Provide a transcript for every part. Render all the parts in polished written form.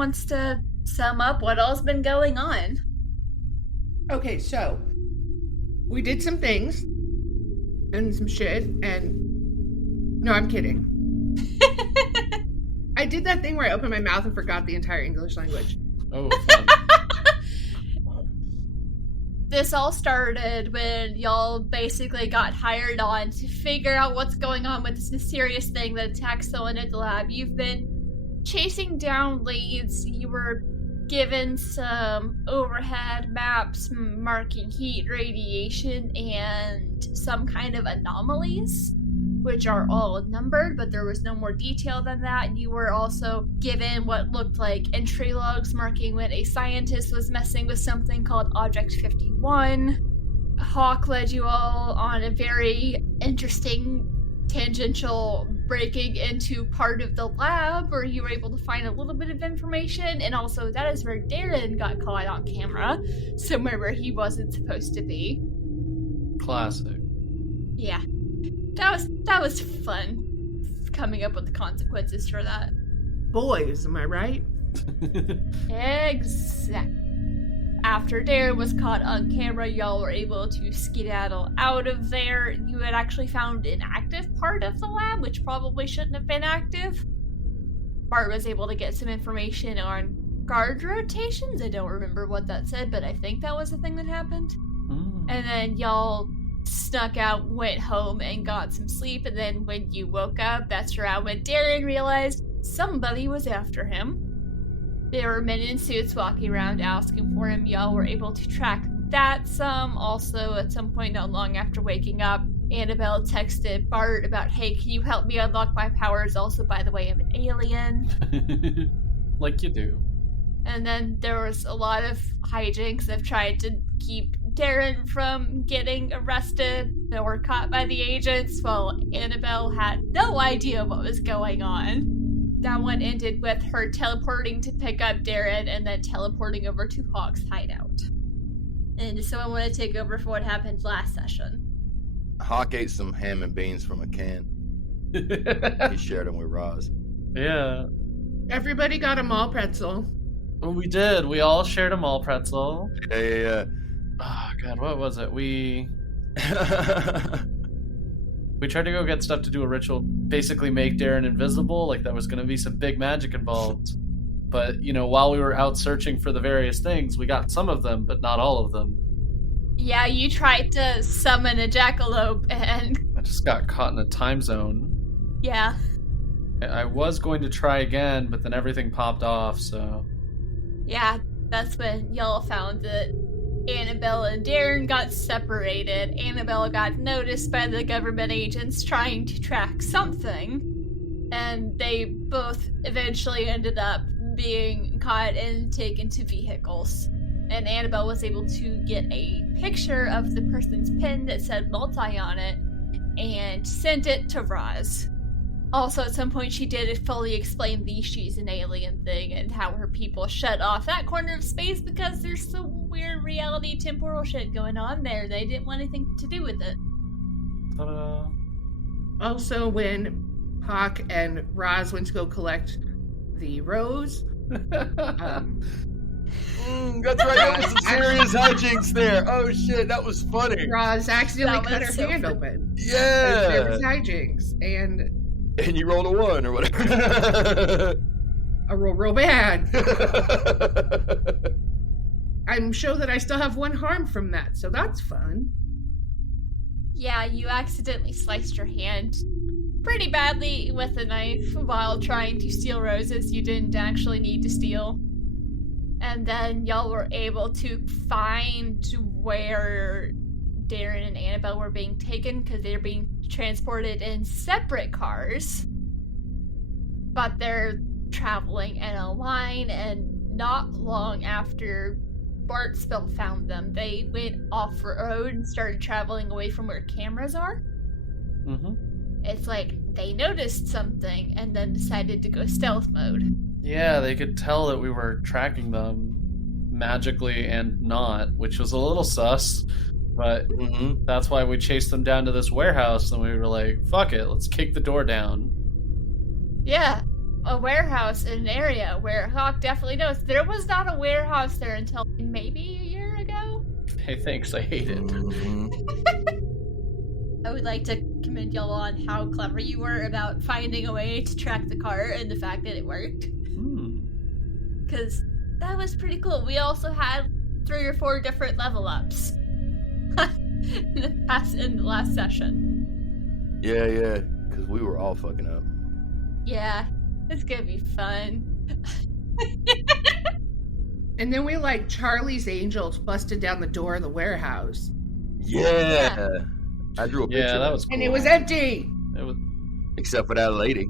wants to sum up what all's been going on? Okay, so we did some things and some shit, and no, I'm kidding. I did that thing where I opened my mouth and forgot the entire English language. Oh, fun. This all started when y'all basically got hired on to figure out what's going on with this mysterious thing that attacked someone at the lab. You've been chasing down leads. You were given some overhead maps marking heat, radiation, and some kind of anomalies, which are all numbered, but there was no more detail than that. You were also given what looked like entry logs marking when a scientist was messing with something called Object 51. Hock led you all on a very interesting tangential breaking into part of the lab where you were able to find a little bit of information, and also that is where Darren got caught on camera, somewhere where he wasn't supposed to be. Classic. Yeah. That was fun, coming up with the consequences for that. Boys, am I right? Exactly. After Darren was caught on camera, y'all were able to skedaddle out of there. You had actually found an active part of the lab, which probably shouldn't have been active. Bart was able to get some information on guard rotations. I don't remember what that said, but I think that was the thing that happened. And then y'all snuck out, went home, and got some sleep, and then when you woke up, that's around when Darren realized somebody was after him. There were men in suits walking around asking for him. Y'all were able to track that some. Also, at some point not long after waking up, Annabelle texted Bart about, hey, can you help me unlock my powers? Also, by the way, I'm an alien. Like you do. And then there was a lot of hijinks of trying to keep Darren from getting arrested or caught by the agents, while Annabelle had no idea what was going on. That one ended with her teleporting to pick up Darren and then teleporting over to Hock's hideout. And does someone want to take over for what happened last session? Hock ate some ham and beans from a can. He shared them with Roz. Yeah. Everybody got a mall pretzel. Well, we did. We all shared a mall pretzel. Yeah. Oh, God, what was it? We tried to go get stuff to do a ritual, basically make Darren invisible, like that was going to be some big magic involved. But, you know, while we were out searching for the various things, we got some of them, but not all of them. Yeah, you tried to summon a jackalope, and I just got caught in a time zone. Yeah. I was going to try again, but then everything popped off, so... Yeah, that's when y'all found that Annabelle and Darren got separated. Annabelle got noticed by the government agents trying to track something, and they both eventually ended up being caught and taken to vehicles. And Annabelle was able to get a picture of the person's pin that said Multae on it and sent it to Roz. Also, at some point, she did fully explain the she's an alien thing and how her people shut off that corner of space because there's some weird reality temporal shit going on there. They didn't want anything to do with it. Ta-da. Also, when Hock and Roz went to go collect the rose, That's right, there was some serious hijinks there. Oh shit, that was funny. Roz accidentally That cut was her so hand funny. open. Yeah. There was hijinks, and you rolled a 1 or whatever. I roll real bad. I'm sure that I still have 1 harm from that, so that's fun. Yeah, you accidentally sliced your hand pretty badly with a knife while trying to steal roses you didn't actually need to steal. And then y'all were able to find where Darren and Annabelle were being taken because they're being transported in separate cars. But they're traveling in a line, and not long after Bart found them, they went off-road and started traveling away from where cameras are. Mm-hmm. It's like they noticed something and then decided to go stealth mode. Yeah, they could tell that we were tracking them magically and not, which was a little sus, but that's why we chased them down to this warehouse, and we were like, fuck it, let's kick the door down. Yeah, a warehouse in an area where Hock definitely knows. There was not a warehouse there until maybe a year ago. Hey, thanks. I hate it. Mhm. I would like to commend y'all on how clever you were about finding a way to track the car and the fact that it worked. Because that was pretty cool. We also had 3 or 4 different level ups in the last session. Yeah, because we were all fucking up. Yeah, it's gonna be fun. And then we like Charlie's Angels busted down the door of the warehouse. Yeah. I drew a picture. Yeah, that was cool. And it was empty. It was... Except for that lady.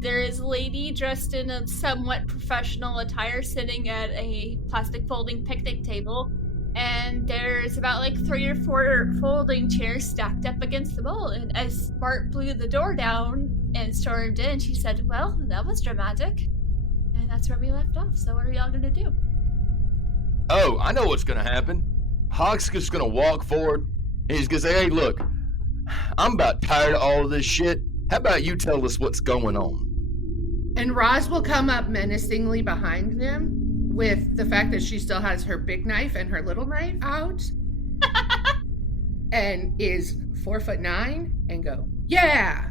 There is a lady dressed in a somewhat professional attire sitting at a plastic folding picnic table. And there's about like 3 or 4 folding chairs stacked up against the wall. And as Bart blew the door down and stormed in, she said, well, that was dramatic. And that's where we left off. So what are y'all gonna do? Oh, I know what's gonna happen. Hock's just gonna walk forward. And he's gonna say, hey, look, I'm about tired of all of this shit. How about you tell us what's going on? And Roz will come up menacingly behind them with the fact that she still has her big knife and her little knife out. And is 4'9" and go, yeah.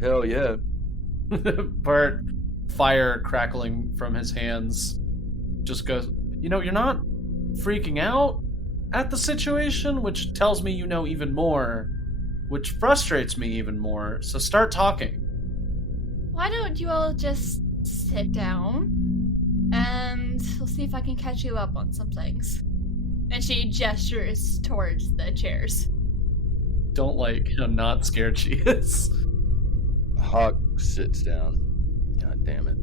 Hell yeah. Bart, fire crackling from his hands, just goes, you're not freaking out at the situation, which tells me you know even more, which frustrates me even more, so start talking. Why don't you all just sit down and we'll see if I can catch you up on some things. And she gestures towards the chairs. Don't like how not scared she is. Hock sits down. God damn it.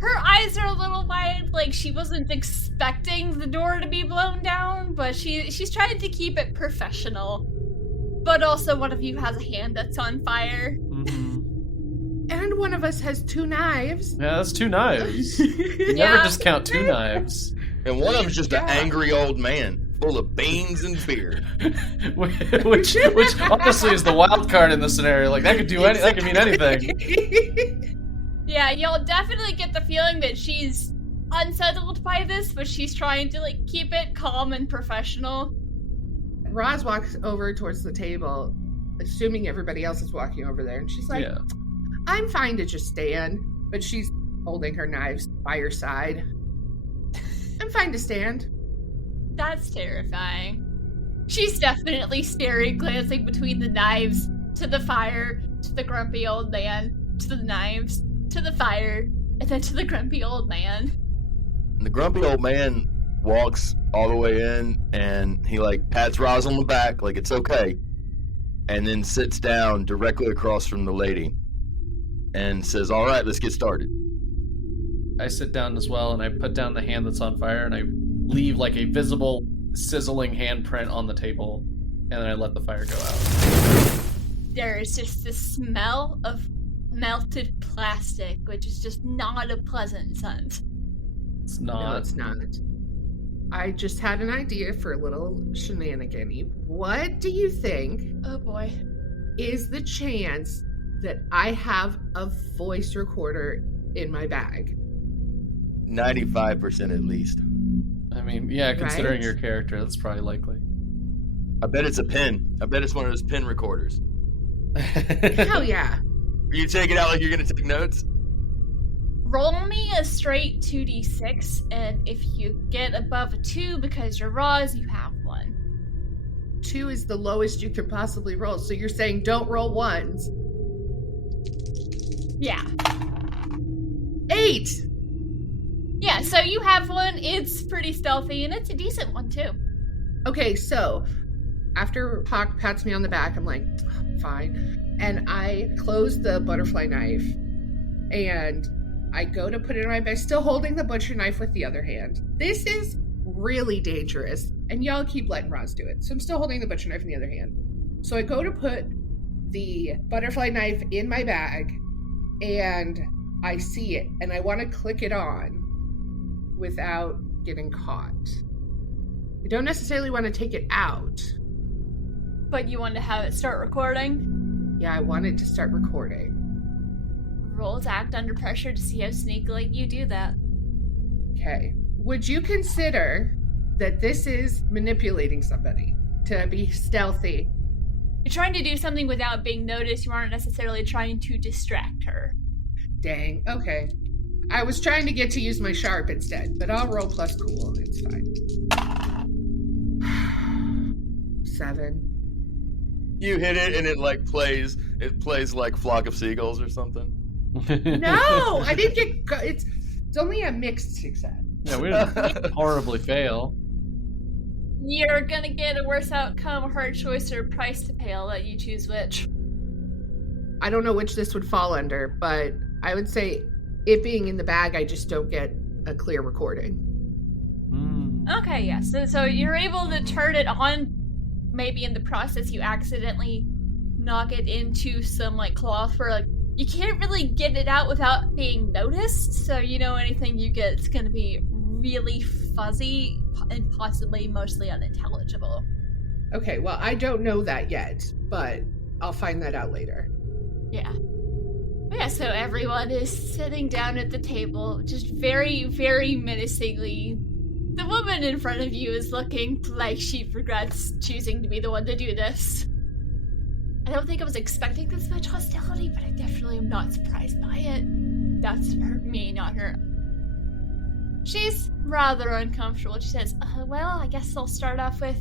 Her eyes are a little wide, like she wasn't expecting the door to be blown down, but she's trying to keep it professional. But also one of you has a hand that's on fire. Mm-hmm. And one of us has 2 knives. Yeah, that's 2 knives. You Yeah. never discount 2 knives. And one of them's just an Yeah. angry old man full of beans and beer. which honestly is the wild card in this scenario. Like that could do that could mean anything. Yeah, you'll definitely get the feeling that she's unsettled by this, but she's trying to like keep it calm and professional. Roz walks over towards the table, assuming everybody else is walking over there, and she's like, Yeah. I'm fine to just stand, but she's holding her knives by her side. I'm fine to stand. That's terrifying. She's definitely staring, glancing between the knives, to the fire, to the grumpy old man, to the knives, to the fire, and then to the grumpy old man. And the grumpy old man walks all the way in, and he like pats Roz on the back like it's okay, and then sits down directly across from the lady and says, all right, let's get started. I sit down as well, and I put down the hand that's on fire, and I leave like a visible, sizzling handprint on the table, and then I let the fire go out. There is just this smell of melted plastic, which is just not a pleasant scent. It's No, not. it's not. I just had an idea for a little shenanigan. What do you think Oh boy. is the chance that I have a voice recorder in my bag? 95% at least. I mean, yeah, considering Right? your character, that's probably likely. I bet it's a pen. I bet it's one of those pen recorders. Hell yeah. You take it out like you're gonna take notes? Roll me a straight 2d6, and if you get above a 2 because you're Roz, you have 1. 2 is the lowest you can possibly roll, so you're saying don't roll 1s. Yeah. 8! Yeah, so you have 1, it's pretty stealthy, and it's a decent one too. Okay, so after Hock pats me on the back, I'm like, fine. And I close the butterfly knife and I go to put it in my bag, still holding the butcher knife with the other hand. This is really dangerous. And y'all keep letting Roz do it. So I'm still holding the butcher knife in the other hand. So I go to put the butterfly knife in my bag and I see it and I want to click it on without getting caught. I don't necessarily want to take it out. But you want to have it start recording? Yeah, I wanted to start recording. roll to act under pressure to see how sneakily you do that. Okay. Would you consider that this is manipulating somebody to be stealthy? You're trying to do something without being noticed. You aren't necessarily trying to distract her. Dang. Okay. I was trying to get to use my sharp instead, but I'll roll plus cool. It's fine. 7. You hit it and it like plays. It plays like Flock of Seagulls or something. No, I didn't get. It's only a mixed success. Yeah, we didn't horribly fail. You're gonna get a worse outcome, hard choice, or price to pay. I'll let you choose which. I don't know which this would fall under, but I would say it being in the bag, I just don't get a clear recording. Okay, yeah. So you're able to turn it on. Maybe in the process you accidentally knock it into some like cloth where like you can't really get it out without being noticed. So anything you get is gonna be really fuzzy and possibly mostly unintelligible. Okay, well, I don't know that yet, but I'll find that out later. Yeah. Yeah, so everyone is sitting down at the table, just very, very menacingly. The woman in front of you is looking like she regrets choosing to be the one to do this. I don't think I was expecting this much hostility, but I definitely am not surprised by it. That's her, me, not her. She's rather uncomfortable. She says, well, I guess I'll start off with,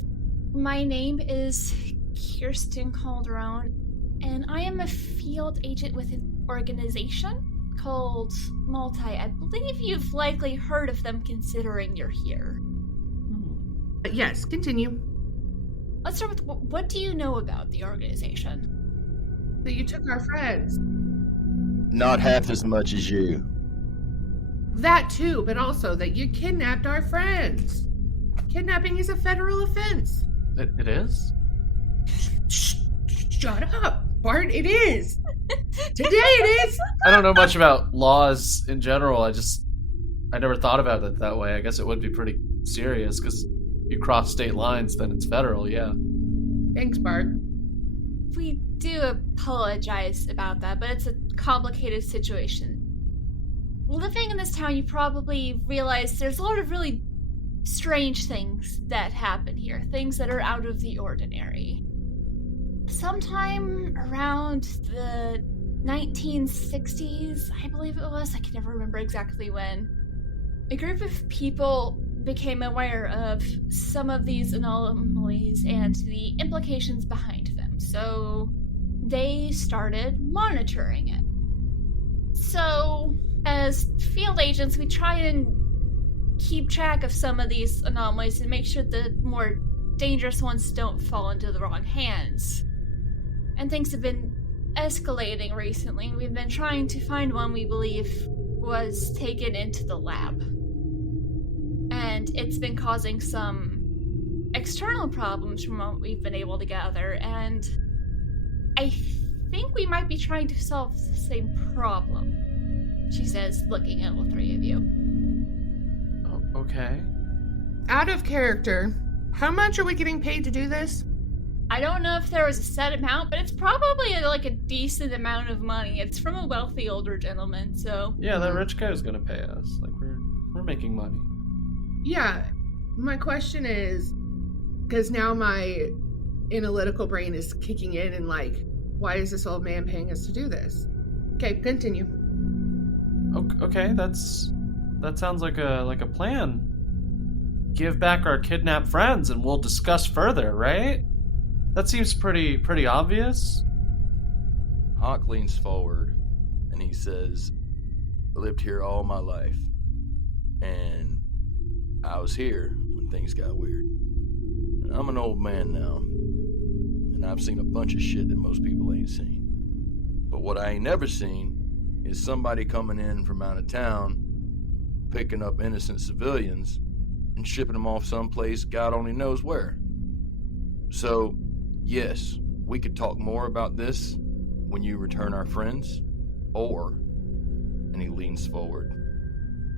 my name is Kiersten Calderon, and I am a field agent with an organization called Multae. I believe you've likely heard of them considering you're here. Yes, continue. Let's start with, what do you know about the organization? That you took our friends. Not half as much as you. That too, but also that you kidnapped our friends. Kidnapping is a federal offense. It is? Shut up, Bart, it is! Today it is! I don't know much about laws in general. I never thought about it that way. I guess it would be pretty serious, because you cross state lines, then it's federal, yeah. Thanks, Bart. We do apologize about that, but it's a complicated situation. Living in this town, you probably realize there's a lot of really strange things that happen here. Things that are out of the ordinary. Sometime around the 1960s, I believe it was, I can never remember exactly when, a group of people became aware of some of these anomalies and the implications behind them. So they started monitoring it. So as field agents, we try and keep track of some of these anomalies and make sure the more dangerous ones don't fall into the wrong hands. And things have been escalating recently. We've been trying to find one we believe was taken into the lab. And it's been causing some external problems from what we've been able to gather. And I think we might be trying to solve the same problem, she says, looking at all three of you. Oh, okay. Out of character, how much are we getting paid to do this? I don't know if there was a set amount, but it's probably like a decent amount of money. It's from a wealthy older gentleman, so... Yeah, that rich guy's gonna pay us. Like, we're making money. Yeah, my question is, because now my analytical brain is kicking in and like, why is this old man paying us to do this? Okay, continue. Okay, that sounds like a plan. Give back our kidnapped friends and we'll discuss further, right? That seems pretty obvious. Hock leans forward and he says, I lived here all my life. And I was here when things got weird. And I'm an old man now. And I've seen a bunch of shit that most people ain't seen. But what I ain't never seen is somebody coming in from out of town, picking up innocent civilians, and shipping them off someplace God only knows where. So, yes, we could talk more about this when you return our friends, or, and he leans forward,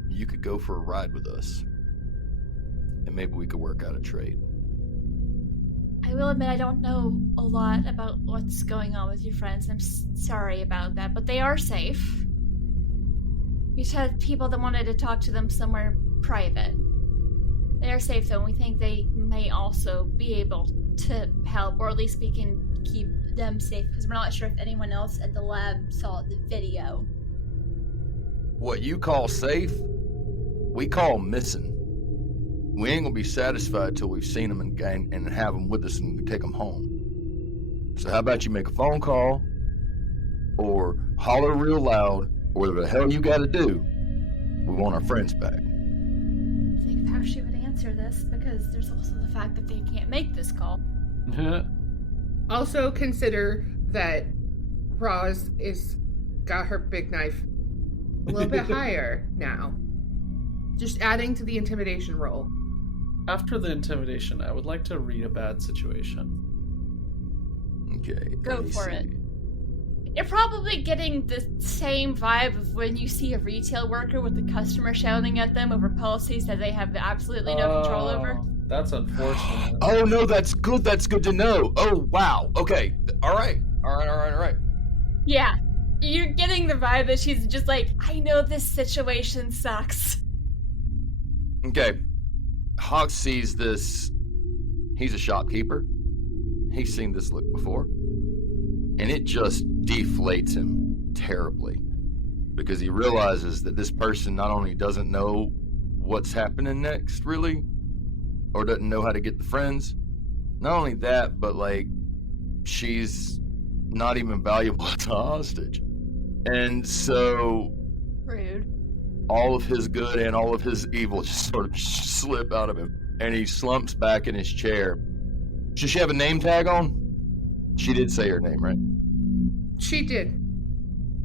you could go for a ride with us, and maybe we could work out a trade. I will admit I don't know a lot about what's going on with your friends. I'm sorry about that, but they are safe. We had people that wanted to talk to them somewhere private. They're safe though, and we think they may also be able to help, or at least we can keep them safe, because we're not sure if anyone else at the lab saw the video. What you call safe, we call missing. We ain't gonna be satisfied till we've seen them and have them with us and take them home. So how about you make a phone call, or holler real loud, or whatever the hell you gotta do. We want our friends back. I think how she would answer this, because there's also the fact that they can't make this call. Also consider that Roz is got her big knife a little bit higher now. Just adding to the intimidation roll. After the intimidation, I would like to read a bad situation. Okay. Go for it. You're probably getting the same vibe of when you see a retail worker with the customer shouting at them over policies that they have absolutely no control over. That's unfortunate. Oh no, that's good. That's good to know. Oh wow. Okay. All right. Yeah. You're getting the vibe that she's just like, I know this situation sucks. Okay. Hock sees this. He's a shopkeeper. He's seen this look before. And it just deflates him terribly. Because he realizes that this person not only doesn't know what's happening next, really, or doesn't know how to get the friends. Not only that, but, like, she's not even valuable as a hostage. And so... Rude. all of his good and all of his evil just sort of slip out of him. And he slumps back in his chair. Does she have a name tag on? She did say her name, right? She did.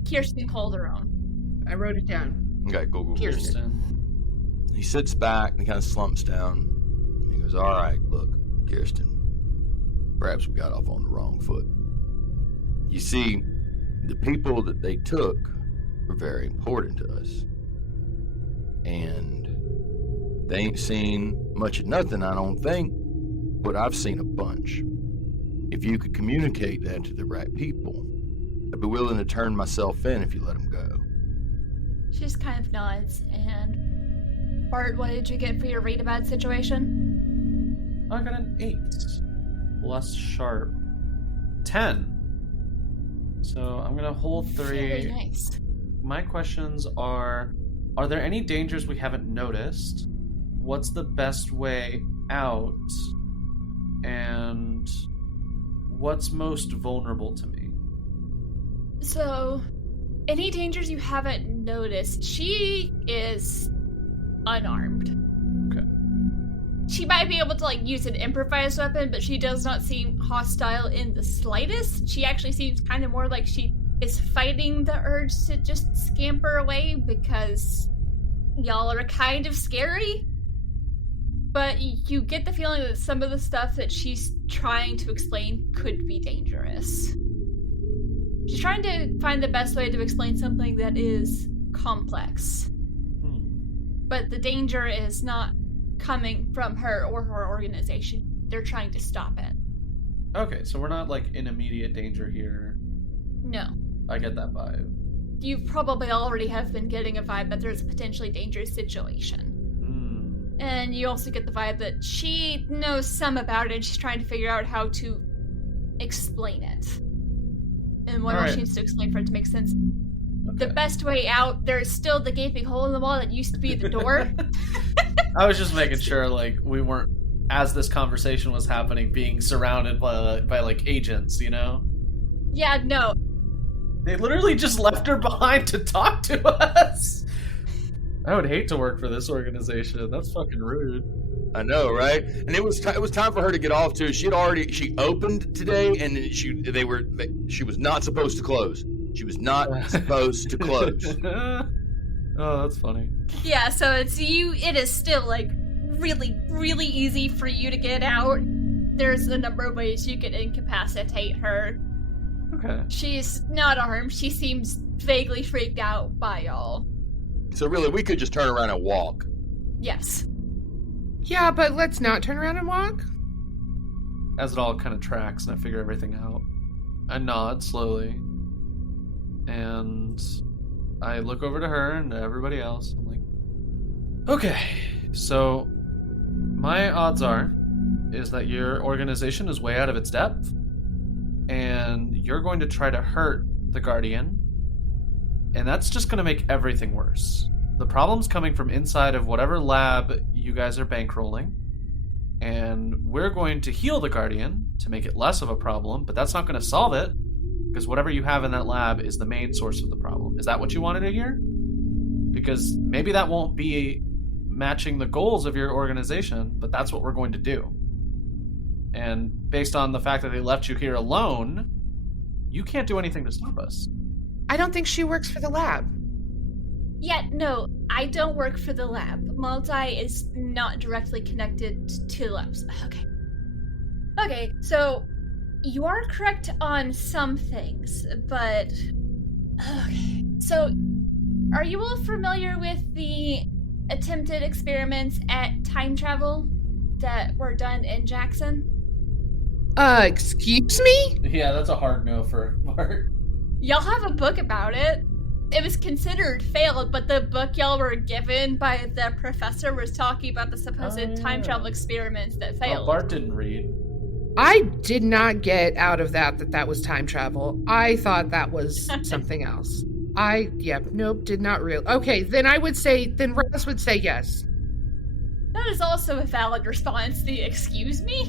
Kiersten called her own. I wrote it down. Okay, go. Kiersten. He sits back and he kind of slumps down. He goes, all right, look, Kiersten, perhaps we got off on the wrong foot. You see, the people that they took were very important to us. And they ain't seen much of nothing, I don't think, but I've seen a bunch. If you could communicate that to the right people, I'd be willing to turn myself in if you let them go. She just kind of nods, and... Bart, what did you get for your read about situation? I got an 8. Plus sharp. 10. So I'm gonna hold 3. Very nice. My questions are there any dangers we haven't noticed? What's the best way out? And what's most vulnerable to me? So, any dangers you haven't noticed, she is unarmed. Okay. She might be able to, like, use an improvised weapon, but she does not seem hostile in the slightest. She actually seems kind of more like she is fighting the urge to just scamper away because y'all are kind of scary. But you get the feeling that some of the stuff that she's trying to explain could be dangerous. She's trying to find the best way to explain something that is complex. But the danger is not coming from her or her organization. They're trying to stop it. Okay, so we're not, like, in immediate danger here. No. I get that vibe. You probably already have been getting a vibe that there's a potentially dangerous situation. And you also get the vibe that she knows some about it and she's trying to figure out how to explain it. And what else she needs to explain for it to make sense. Okay. The best way out, there's still the gaping hole in the wall that used to be the door. I was just making sure, like, we weren't, as this conversation was happening, being surrounded by like, agents, you know? Yeah, no. They literally just left her behind to talk to us. I would hate to work for this organization. That's fucking rude. I know, right? And it was time for her to get off too. She opened today, and she was not supposed to close. She was not supposed to close. Oh, that's funny. Yeah, so it is still, like, really, really easy for you to get out. There's a number of ways you can incapacitate her. Okay. She's not armed. She seems vaguely freaked out by y'all. So really, we could just turn around and walk. Yes. Yeah, but let's not turn around and walk. As it all kind of tracks and I figure everything out, I nod slowly. And I look over to her and to everybody else. I'm like, okay, so my odds are is that your organization is way out of its depth, and you're going to try to hurt the Guardian, and that's just going to make everything worse. The problem's coming from inside of whatever lab you guys are bankrolling, and we're going to heal the Guardian to make it less of a problem, but that's not going to solve it, because whatever you have in that lab is the main source of the problem. Is that what you wanted to hear? Because maybe that won't be matching the goals of your organization, but that's what we're going to do. And based on the fact that they left you here alone, you can't do anything to stop us. I don't think she works for the lab. Yeah, no, I don't work for the lab. Multae is not directly connected to the labs. Okay, so you are correct on some things, but... Okay, so are you all familiar with the attempted experiments at time travel that were done in Jackson? Excuse me? Yeah, that's a hard no for Bart. Y'all have a book about it. It was considered failed, but the book y'all were given by the professor was talking about the supposed time travel experiments that failed. Oh, Bart didn't read. I did not get out of that was time travel. I thought that was something else. Did not real. Okay, then Raz would say yes. That is also a valid response. The excuse me?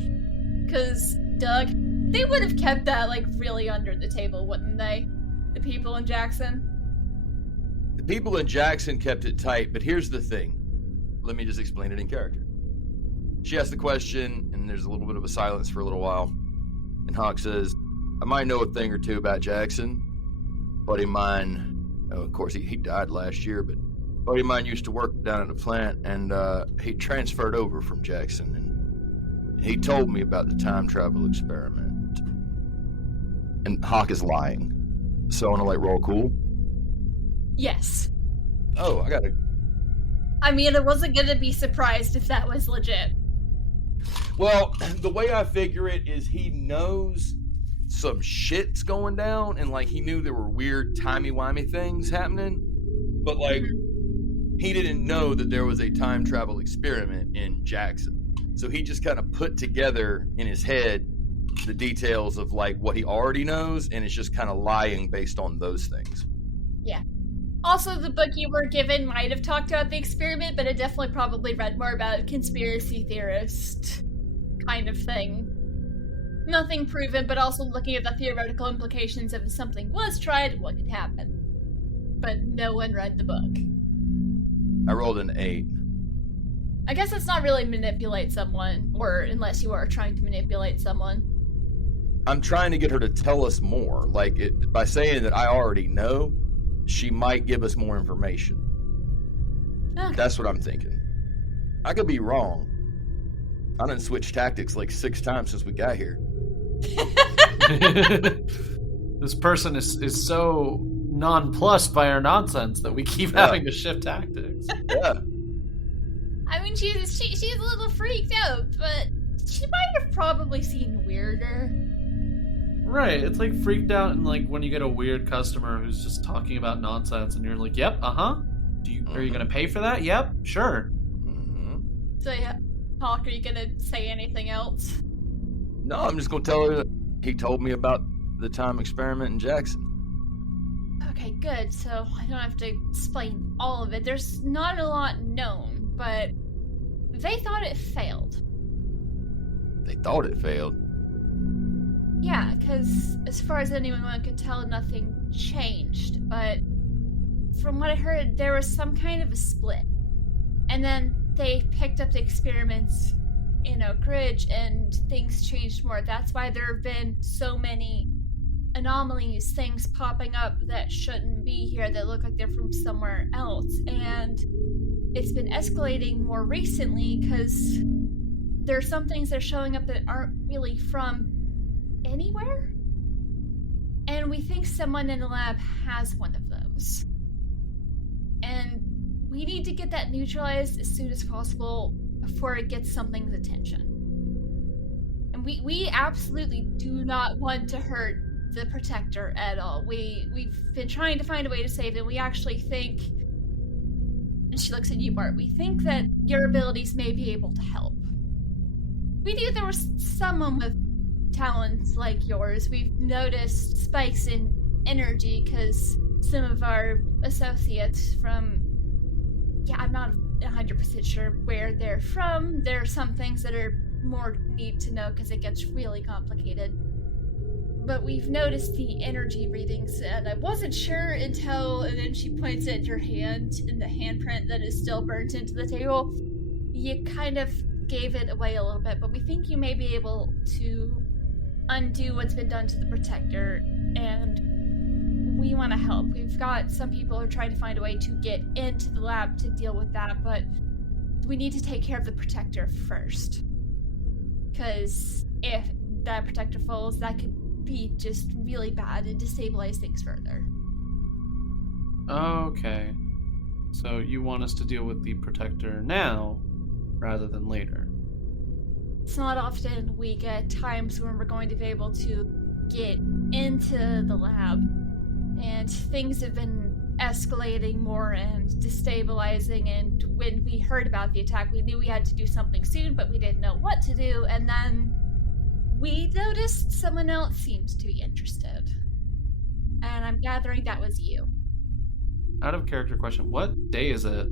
Because, Doug, they would have kept that, really under the table, wouldn't they? The people in Jackson? The people in Jackson kept it tight, but here's the thing. Let me just explain it in character. She asked the question, and there's a little bit of a silence for a little while. And Hock says, I might know a thing or two about Jackson. Buddy of mine, of course, he died last year, but buddy of mine used to work down at the plant, and he transferred over from Jackson, and he told me about the time travel experiment. And Hock is lying. So I want to, roll cool? Yes. Oh, I mean, I wasn't gonna be surprised if that was legit. Well, the way I figure it is he knows some shit's going down, and he knew there were weird timey-wimey things happening, but he didn't know that there was a time travel experiment in Jackson. So he just kind of put together in his head the details of what he already knows, and it's just kind of lying based on those things. Yeah. Also, the book you were given might have talked about the experiment, but it definitely probably read more about conspiracy theorist kind of thing. Nothing proven, but also looking at the theoretical implications of if something was tried, what could happen. But no one read the book. I rolled an 8. I guess it's not really manipulate someone, or unless you are trying to manipulate someone. I'm trying to get her to tell us more. By saying that I already know, she might give us more information. Okay. That's what I'm thinking. I could be wrong. I done switched tactics 6 times since we got here. This person is so nonplussed by our nonsense that we keep having to shift tactics. Yeah. I mean, she's a little freaked out, but she might have probably seen weirder. Right, it's freaked out, and when you get a weird customer who's just talking about nonsense, and you're like, "Yep, are you gonna pay for that? Yep, sure." Mm-hmm. So yeah, Hock, are you gonna say anything else? No, I'm just gonna tell her that he told me about the time experiment in Jackson. Okay, good. So I don't have to explain all of it. There's not a lot known, but they thought it failed. They thought it failed? Yeah, because as far as anyone could tell, nothing changed. But from what I heard, there was some kind of a split. And then they picked up the experiments in Oak Ridge, and things changed more. That's why there have been so many anomalies, things popping up that shouldn't be here, that look like they're from somewhere else. And it's been escalating more recently because there are some things that are showing up that aren't really from anywhere, and we think someone in the lab has one of those, and we need to get that neutralized as soon as possible before it gets something's attention. And we absolutely do not want to hurt the Protector at all. We've been trying to find a way to save him. We actually think, and she looks at you, Bart, we think that your abilities may be able to help. We knew there was someone with talents like yours. We've noticed spikes in energy because some of our associates from, I'm not 100% sure where they're from. There are some things that are more need to know because it gets really complicated. But we've noticed the energy readings, and I wasn't sure until, and then she points at your hand and the handprint that is still burnt into the table. You kind of gave it away a little bit, but we think you may be able to undo what's been done to the Protector, and we want to help. We've got some people who are trying to find a way to get into the lab to deal with that, but we need to take care of the Protector first. Because if that Protector falls, that could be just really bad and destabilize things further. Okay. So you want us to deal with the Protector now, rather than later? It's not often we get times when we're going to be able to get into the lab, and things have been escalating more and destabilizing, and when we heard about the attack, we knew we had to do something soon, but we didn't know what to do, and then we noticed someone else seems to be interested. And I'm gathering that was you. Out of character question, what day is it?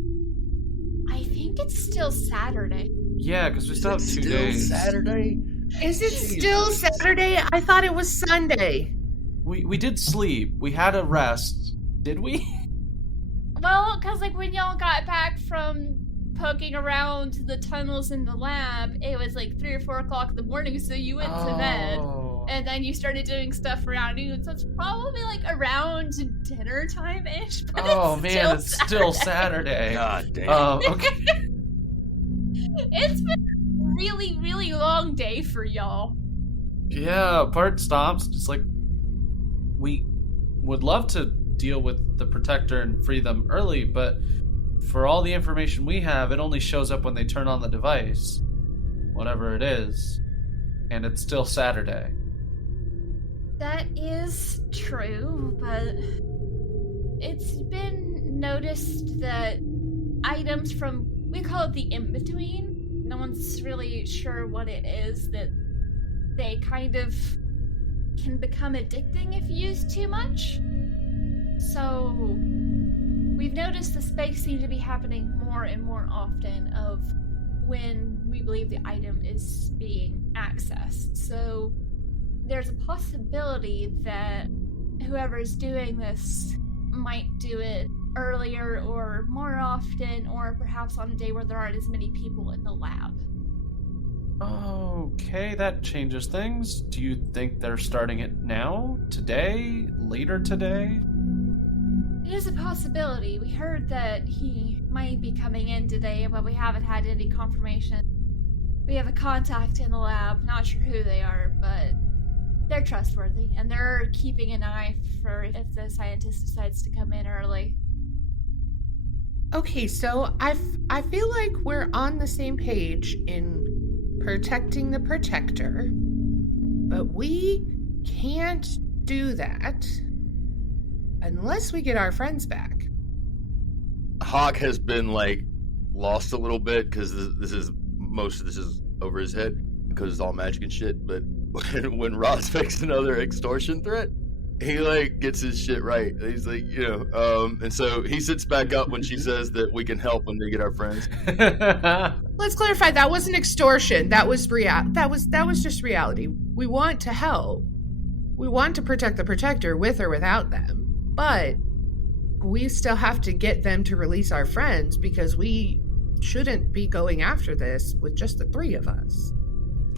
I think it's still Saturday. Yeah, because we still have 2 days. Saturday? Is it still Saturday? I thought it was Sunday. We did sleep. We had a rest. Did we? Well, because when y'all got back from poking around the tunnels in the lab, it was 3 or 4 o'clock in the morning, so you went to bed. And then you started doing stuff around noon, so it's probably around dinner time-ish. But it's still Saturday. God damn. Okay. It's been a really, really long day for y'all. Yeah, Bart stops. Just we would love to deal with the Protector and free them early, but for all the information we have, it only shows up when they turn on the device, whatever it is, and it's still Saturday. That is true, but it's been noticed that items from, we call it the in-between, no one's really sure what it is, that they kind of can become addicting if used too much. So we've noticed the spikes seem to be happening more and more often of when we believe the item is being accessed. So there's a possibility that whoever's doing this might do it earlier or more often, or perhaps on a day where there aren't as many people in the lab. Okay, that changes things. Do you think they're starting it now? Today? Later today? It is a possibility. We heard that he might be coming in today, but we haven't had any confirmation. We have a contact in the lab, not sure who they are, but they're trustworthy, and they're keeping an eye for if the scientist decides to come in early. Okay, so I feel like we're on the same page in protecting the Protector, but we can't do that unless we get our friends back. Hock has been lost a little bit because most of this is over his head because it's all magic and shit. But when Roz makes another extortion threat, he gets his shit right. He's and so he sits back up when she says that we can help when they get our friends. Let's clarify, that wasn't extortion. That was that was just reality. We want to help. We want to protect the Protector with or without them. But we still have to get them to release our friends because we shouldn't be going after this with just the 3 of us.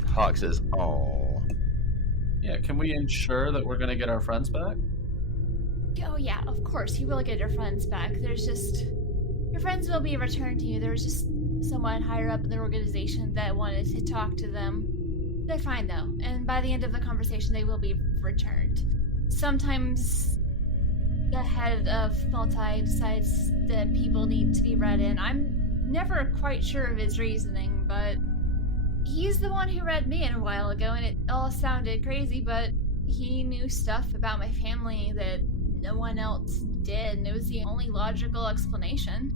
Hock says, "Oh." Yeah, can we ensure that we're going to get our friends back? Oh yeah, of course, you will get your friends back. Your friends will be returned to you. There's just someone higher up in the organization that wanted to talk to them. They're fine though, and by the end of the conversation they will be returned. Sometimes the head of Multae decides that people need to be read in. I'm never quite sure of his reasoning, but he's the one who read me in a while ago, and it all sounded crazy, but he knew stuff about my family that no one else did, and it was the only logical explanation.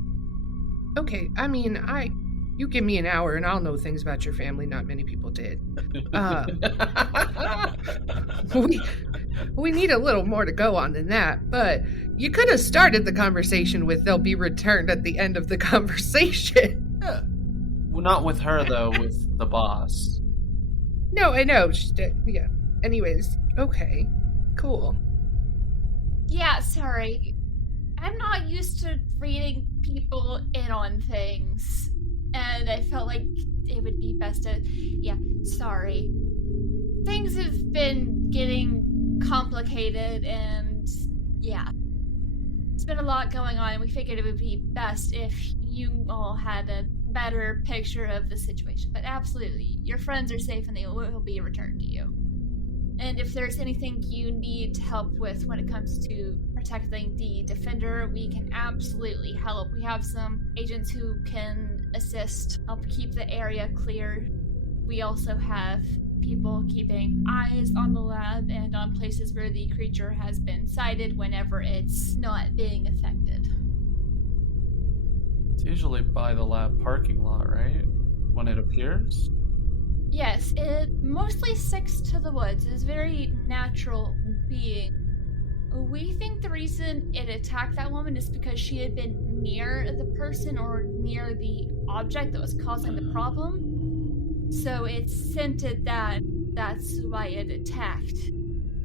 Okay, I mean, you give me an hour and I'll know things about your family not many people did. We need a little more to go on than that, but you could have started the conversation with they'll be returned at the end of the conversation. Yeah. Well, not with her, though, with the boss. No, I know. Yeah. Anyways, okay. Cool. Yeah, sorry. I'm not used to reading people in on things, and I felt like it would be best to... Yeah, sorry. Things have been getting complicated, and yeah. It's been a lot going on, and we figured it would be best if you all had a better picture of the situation. But absolutely, your friends are safe and they will be returned to you. And if there's anything you need help with when it comes to protecting the defender, we can absolutely help. We have some agents who can assist, help keep the area clear. We also have people keeping eyes on the lab and on places where the creature has been sighted whenever it's not being affected. It's usually by the lab parking lot, right? When it appears? Yes, it mostly sticks to the woods. It's a very natural being. We think the reason it attacked that woman is because she had been near the person or near the object that was causing the problem. So it scented that. That's why it attacked.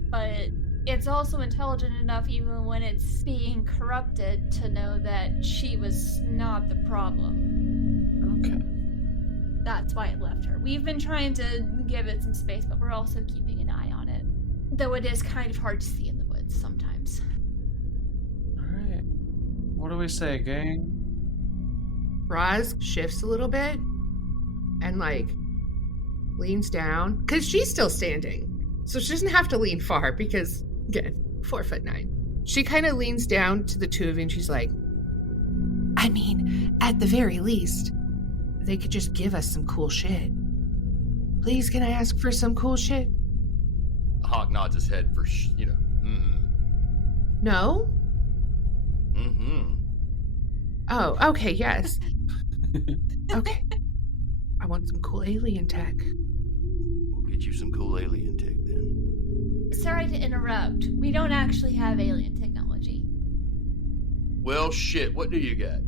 But it's also intelligent enough, even when it's being corrupted, to know that she was not the problem. Okay. That's why it left her. We've been trying to give it some space, but we're also keeping an eye on it. Though it is kind of hard to see in the woods sometimes. Alright. What do we say, gang? Roz shifts a little bit and, leans down. Because she's still standing. So she doesn't have to lean far because, again, 4'9". She kind of leans down to the two of you and she's like, I mean, at the very least, they could just give us some cool shit. Please, can I ask for some cool shit? Hock nods his head for, No? Mm-hmm. Oh, okay, yes. Okay. I want some cool alien tech. We'll get you some cool alien tech then. Sorry to interrupt. We don't actually have alien technology. Well, shit, what do you got?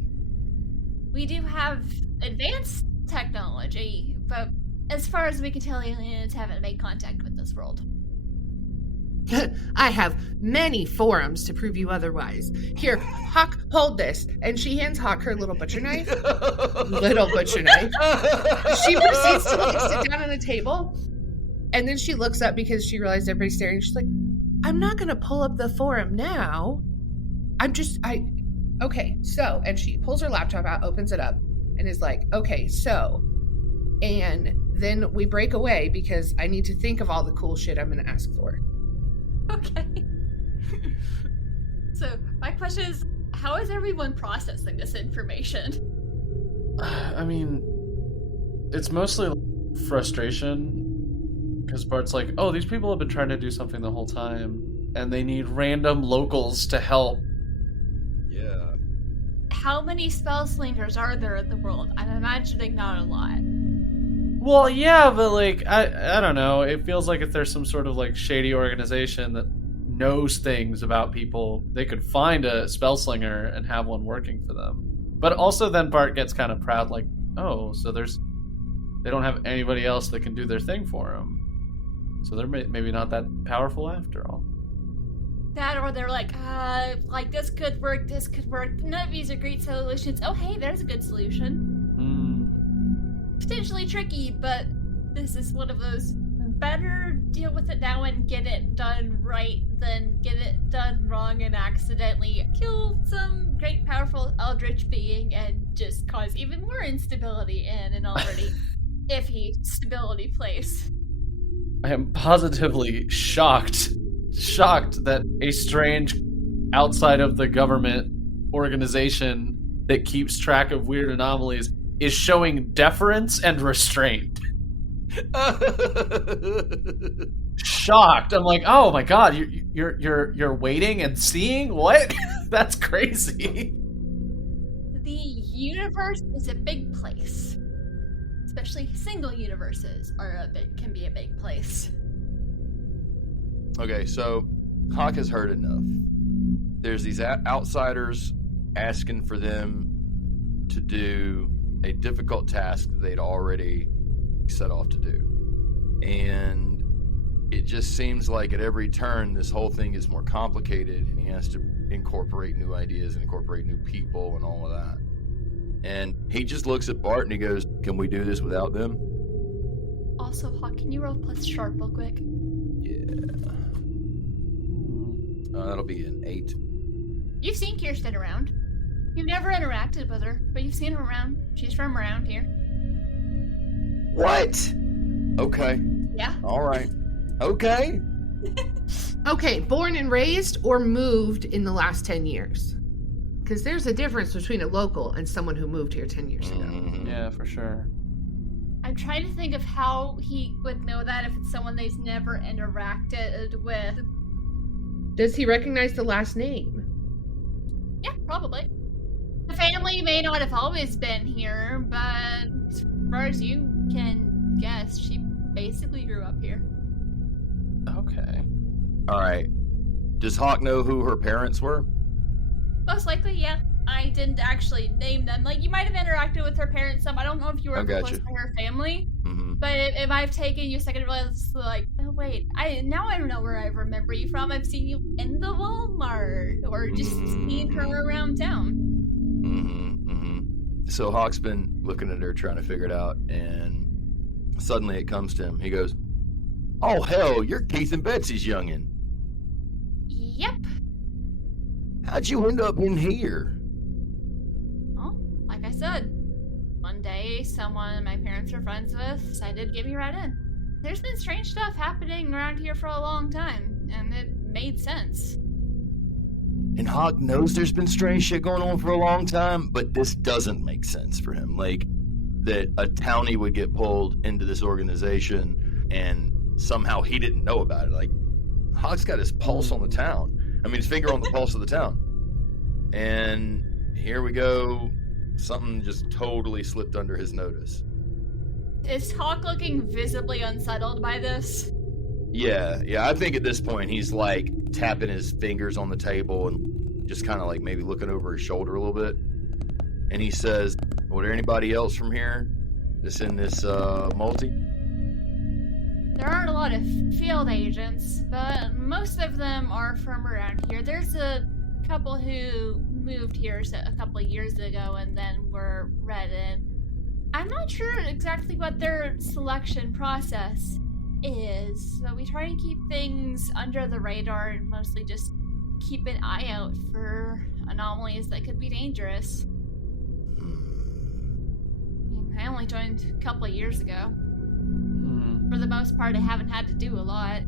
We do have advanced technology, but as far as we can tell, aliens haven't made contact with this world. I have many forums to prove you otherwise. Here, Hock, hold this. And she hands Hock her little butcher knife. Little butcher knife. She proceeds to sit down on a table. And then she looks up because she realized everybody's staring. She's like, I'm not going to pull up the forum now. Okay, so. And she pulls her laptop out, opens it up, and is like, okay, so. And then we break away because I need to think of all the cool shit I'm going to ask for. Okay. So, my question is, how is everyone processing this information? I mean, it's mostly frustration. Because Bart's like, oh, these people have been trying to do something the whole time, and they need random locals to help. Yeah. How many spell slingers are there in the world? I'm imagining not a lot. Well, yeah, but I don't know. It feels like if there's some sort of shady organization that knows things about people, they could find a spell slinger and have one working for them. But also then Bart gets kind of proud, oh, so they don't have anybody else that can do their thing for them. So they're maybe not that powerful after all. That, or they're this could work, this could work. None of these are great solutions. Oh, hey, there's a good solution. Potentially tricky, but this is one of those better deal with it now and get it done right than get it done wrong and accidentally kill some great powerful eldritch being and just cause even more instability in an already iffy stability place. I am positively shocked that a strange outside of the government organization that keeps track of weird anomalies is showing deference and restraint. shocked. I'm like, oh my god, you're waiting and seeing what? That's crazy. The universe is a big place. Especially single universes can be a big place. Okay, so Hock has heard enough. There's these outsiders asking for them to do a difficult task that they'd already set off to do. And it just seems like at every turn, this whole thing is more complicated, and he has to incorporate new ideas and incorporate new people and all of that. And he just looks at Bart and he goes, can we do this without them? Also, Hock, can you roll plus sharp real quick? Yeah. That'll be an 8. You've seen Kiersten around. You've never interacted with her, but you've seen her around. She's from around here. What? Okay. Yeah. All right. Okay. Okay, born and raised or moved in the last 10 years? Because there's a difference between a local and someone who moved here 10 years ago. Mhm. Yeah, for sure. I'm trying to think of how he would know that if it's someone that he's never interacted with. Does he recognize the last name? Yeah, probably. The family may not have always been here, but as far as you can guess, she basically grew up here. Okay. All right. Does Hock know who her parents were? Most likely, yeah. I didn't actually name them. Like, you might have interacted with her parents some. I don't know if you were ever close to her family. Mm-hmm. But it might have taken you a second to realize, like, oh wait, I don't know where I remember you from. I've seen you in the Walmart, or just seen her around town. Mm-hmm. Mm-hmm. So Hock's been looking at her, trying to figure it out, and suddenly it comes to him. He goes, "Oh hell, you're Keith and Betsy's youngin'. Yep. How'd you end up in here?" Well, like I said, one day someone my parents were friends with decided to get me right in. There's been strange stuff happening around here for a long time, and it made sense. And Hock knows there's been strange shit going on for a long time, but this doesn't make sense for him. Like, that a townie would get pulled into this organization and somehow he didn't know about it. Like, Hock's got his pulse on the town. I mean, his finger on the pulse of the town. And here we go. Something just totally slipped under his notice. Is Hock looking visibly unsettled by this? Yeah. I think at this point he's like tapping his fingers on the table and just kind of like maybe looking over his shoulder a little bit. And he says, "Was there anybody else from here that's in this multi?" There aren't a lot of field agents, but most of them are from around here. There's a couple who moved here a couple of years ago and then were read in. I'm not sure exactly what their selection process is, but we try and keep things under the radar and mostly just keep an eye out for anomalies that could be dangerous. I mean, I only joined a couple of years ago. For the most part, I haven't had to do a lot.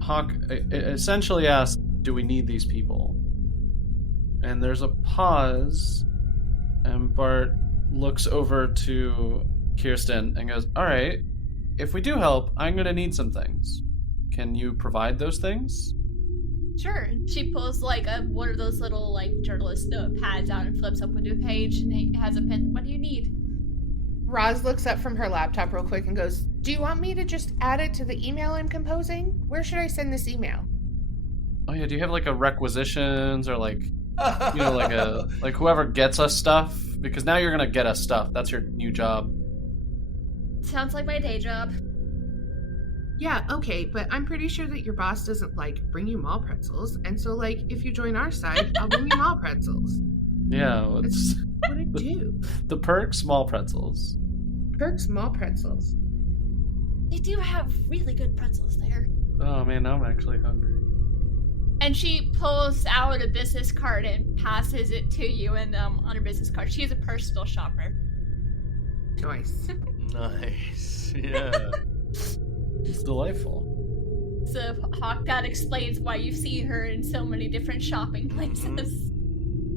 Hock essentially asks, do we need these people? And there's a pause, and Bart looks over to Kiersten and goes, all right, if we do help, I'm going to need some things. Can you provide those things? Sure. She pulls like one of those little like journalist notepads out and flips open to a page and he has a pen. What do you need? Roz looks up from her laptop real quick and goes, "Do you want me to just add it to the email I'm composing? Where should I send this email?" Oh yeah, do you have like a requisitions or like, you know, like whoever gets us stuff? Because now you're gonna get us stuff. That's your new job. Sounds like my day job. Yeah, okay, but I'm pretty sure that your boss doesn't like bring you mall pretzels, and so like if you join our side, I'll bring you mall pretzels. Yeah, it's what I do. The perks, small pretzels. Perks mall pretzels. They do have really good pretzels there. Oh man, now I'm actually hungry. And she pulls out a business card and passes it to you and on her business card. She is a personal shopper. Nice. Nice. Yeah. It's delightful. So Hock explains why you've seen her in so many different shopping places.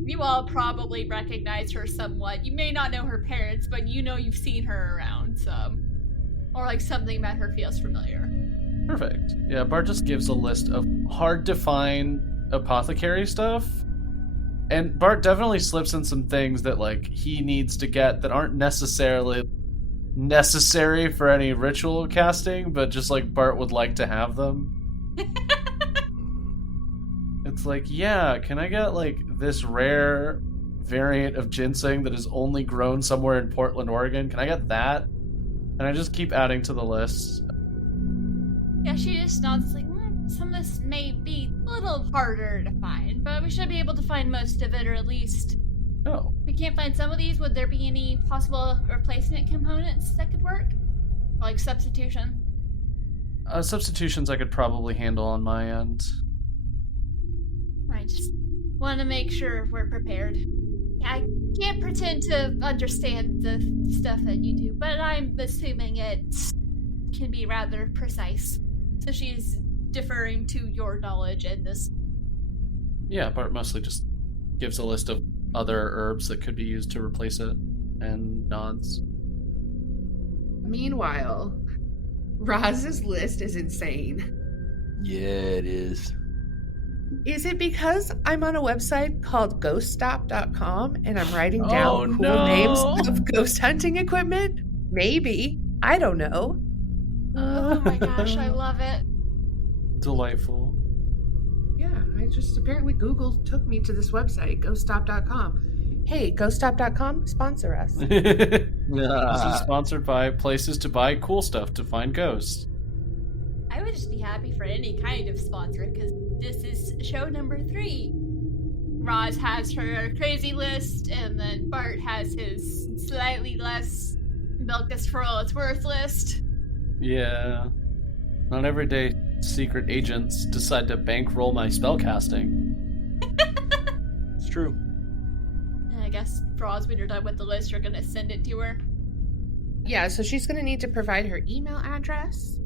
You all probably recognize her somewhat. You may not know her parents, but you know you've seen her around some. Or like something about her feels familiar. Perfect. Yeah, Bart just gives a list of hard-to-find apothecary stuff. And Bart definitely slips in some things that, like, he needs to get that aren't necessarily necessary for any ritual casting, but just, like, Bart would like to have them. It's like, yeah, can I get, like, this rare variant of ginseng that is only grown somewhere in Portland, Oregon? Can I get that? And I just keep adding to the list. Yeah, she just nods like, some of this may be a little harder to find, but we should be able to find most of it, or at least... Oh. If we can't find some of these, would there be any possible replacement components that could work? Like substitution? Substitutions I could probably handle on my end. I just want to make sure we're prepared. I can't pretend to understand the stuff that you do, but I'm assuming it can be rather precise. So she's deferring to your knowledge in this. Yeah, Bart mostly just gives a list of other herbs that could be used to replace it, and nods. Meanwhile, Roz's list is insane. Yeah, it is. Is it because I'm on a website called ghoststop.com and I'm writing down cool names of ghost hunting equipment? Maybe. I don't know. Oh my gosh, I love it. Delightful. Yeah, apparently Google took me to this website, ghoststop.com. Hey, ghoststop.com, sponsor us. This is sponsored by places to buy cool stuff to find ghosts. I would just be happy for any kind of sponsor, because this is show number 3. Roz has her crazy list, and then Bart has his slightly less milk us for all it's worth list. Yeah. Not every day secret agents decide to bankroll my spellcasting. It's true. And I guess, Roz, when you're done with the list, you're gonna send it to her. Yeah, so she's going to need to provide her email address.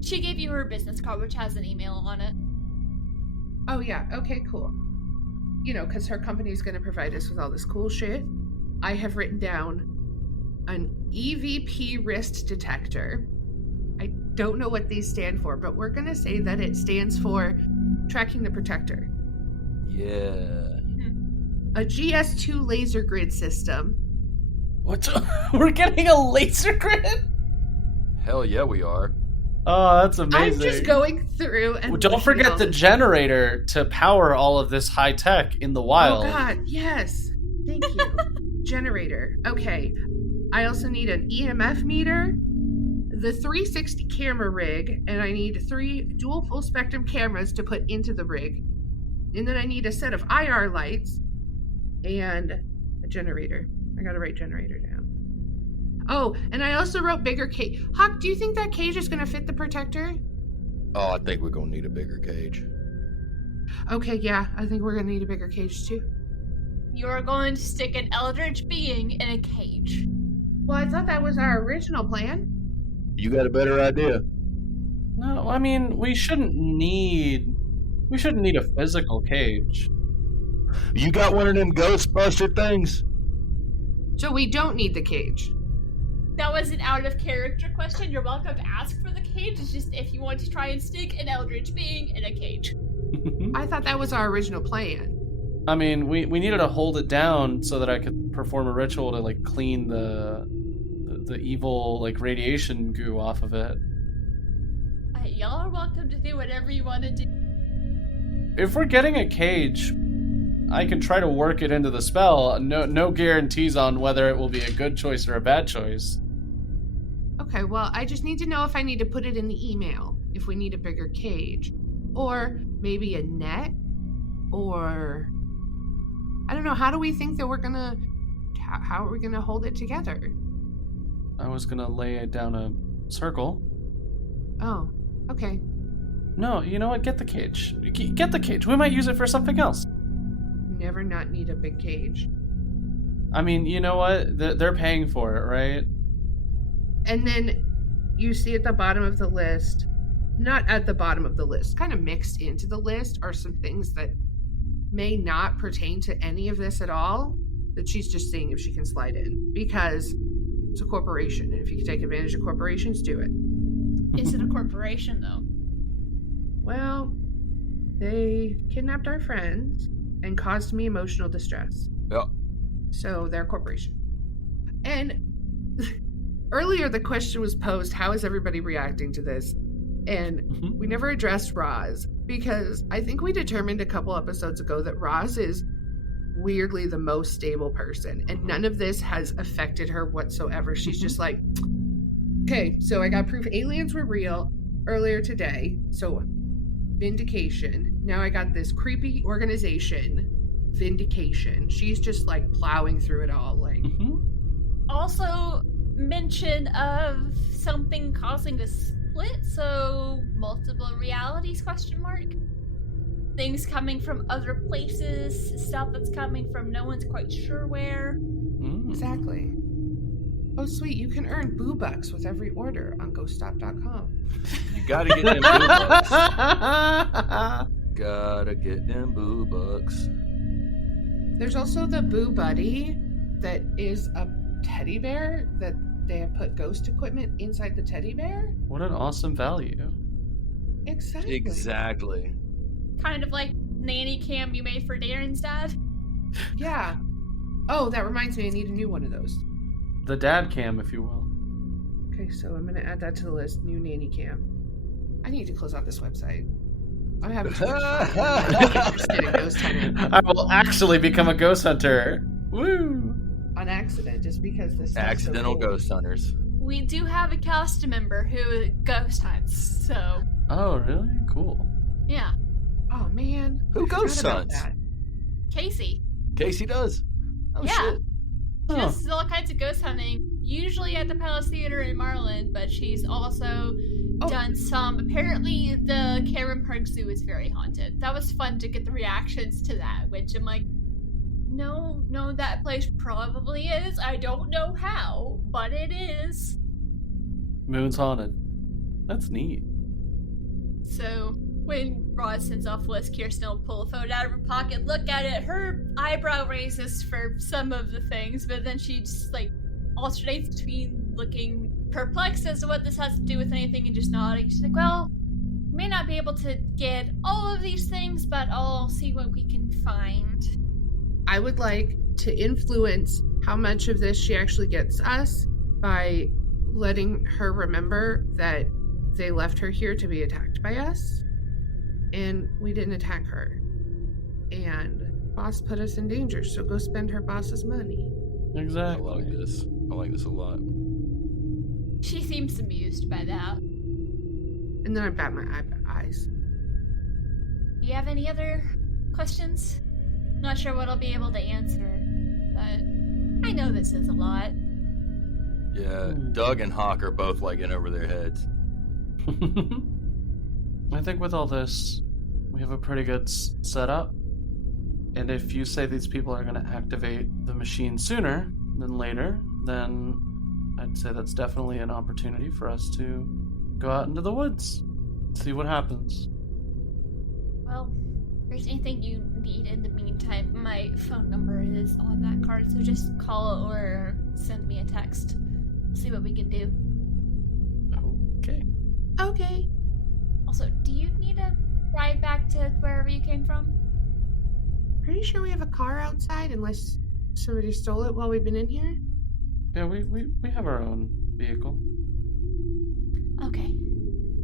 She gave you her business card, which has an email on it. Oh, yeah. Okay, cool. You know, because her company's going to provide us with all this cool shit. I have written down an EVP wrist detector. I don't know what these stand for, but we're going to say that it stands for tracking the protector. Yeah. A GS2 laser grid system. What? We're getting a laser grid? Hell yeah, we are. Oh, that's amazing. I'm just going through and... Well, don't forget the generator to power all of this high tech in the wild. Oh god, yes. Thank you. Generator. Okay. I also need an EMF meter, the 360 camera rig, and I need 3 dual full spectrum cameras to put into the rig. And then I need a set of IR lights and a generator. I gotta write generator down. Oh, and I also wrote bigger cage. Hock, do you think that cage is gonna fit the protector? Oh, I think we're gonna need a bigger cage. Okay, yeah, I think we're gonna need a bigger cage too. You're going to stick an eldritch being in a cage. Well, I thought that was our original plan. You got a better idea? No, I mean, we shouldn't need a physical cage. You got one of them Ghostbuster things? So we don't need the cage. That was an out of character question. You're welcome to ask for the cage. It's just if you want to try and stick an eldritch being in a cage. I thought that was our original plan. I mean, we needed to hold it down so that I could perform a ritual to like clean the evil like radiation goo off of it. Y'all are welcome to do whatever you want to do. If we're getting a cage, I can try to work it into the spell. No guarantees on whether it will be a good choice or a bad choice. Okay, well, I just need to know if I need to put it in the email, if we need a bigger cage. Or maybe a net? Or... I don't know, how do we think that we're gonna... How are we gonna hold it together? I was gonna lay it down a circle. Oh, okay. No, you know what? Get the cage. Get the cage. We might use it for something else. Never not need a big cage. I mean, you know what? They're paying for it, right? And then you see at the bottom of the list, not at the bottom of the list, kind of mixed into the list are some things that may not pertain to any of this at all, that she's just seeing if she can slide in. Because it's a corporation, and if you can take advantage of corporations, do it. Is it a corporation, though? Well, they kidnapped our friends and caused me emotional distress. Yeah. So they're a corporation. And earlier the question was posed, how is everybody reacting to this? And we never addressed Roz, because I think we determined a couple episodes ago that Roz is weirdly the most stable person, and none of this has affected her whatsoever. She's just like, okay, so I got proof aliens were real earlier today, so vindication. Now I got this creepy organization, vindication. She's just like plowing through it all, like. Also, mention of something causing a split, so multiple realities, question mark? Things coming from other places, stuff that's coming from no one's quite sure where. Exactly. Oh, sweet, you can earn boo bucks with every order on ghoststop.com. You gotta get them boo bucks. Gotta get them boo bucks. There's also the Boo Buddy that is a teddy bear that they have put ghost equipment inside the teddy bear. What an awesome value. Exactly. Kind of like nanny cam you made for Darren's dad. Yeah. Oh, that reminds me, I need a new one of those. The dad cam, if you will. Okay, so I'm going to add that to the list, new nanny cam. I need to close out this website. I'm having too much fun. I'm interested in ghost hunting. I will actually become a ghost hunter. Woo! On accident, just because this is Accidental so cool. ghost hunters. We do have a cast member who ghost hunts, so Oh, really? Cool. yeah. Oh, man. Who I forgot ghost about hunts? that. Casey. Casey does. Oh, Yeah. shit. She Huh. does all kinds of ghost hunting, usually at the Palace Theater in Marlin, but she's also done some. Apparently, the Karen Park Zoo is very haunted. That was fun to get the reactions to that, which I'm like, no, that place probably is. I don't know how, but it is. Moon's haunted. That's neat. So when Rod sends off Liz, Kiersten will pull a photo out of her pocket, look at it. Her eyebrow raises for some of the things, but then she just like alternates between looking perplexed as to what this has to do with anything and just nodding. She's like, well, may not be able to get all of these things, but I'll see what we can find. I would like to influence how much of this she actually gets us by letting her remember that they left her here to be attacked by us, and we didn't attack her. And boss put us in danger, so go spend her boss's money. I Exactly. like this. I like this a lot. She seems amused by that. And then I bat my eyes. Do you have any other questions? Not sure what I'll be able to answer, but I know this is a lot. Yeah, Doug and Hock are both like in over their heads. I think with all this, we have a pretty good setup. And if you say these people are going to activate the machine sooner than later, then I'd say that's definitely an opportunity for us to go out into the woods, see what happens. Well, if there's anything you need in the meantime, my phone number is on that card, so just call or send me a text. We'll see what we can do. Okay. Okay. Also, do you need a ride back to wherever you came from? Pretty sure we have a car outside, unless somebody stole it while we've been in here. Yeah, we have our own vehicle. Okay.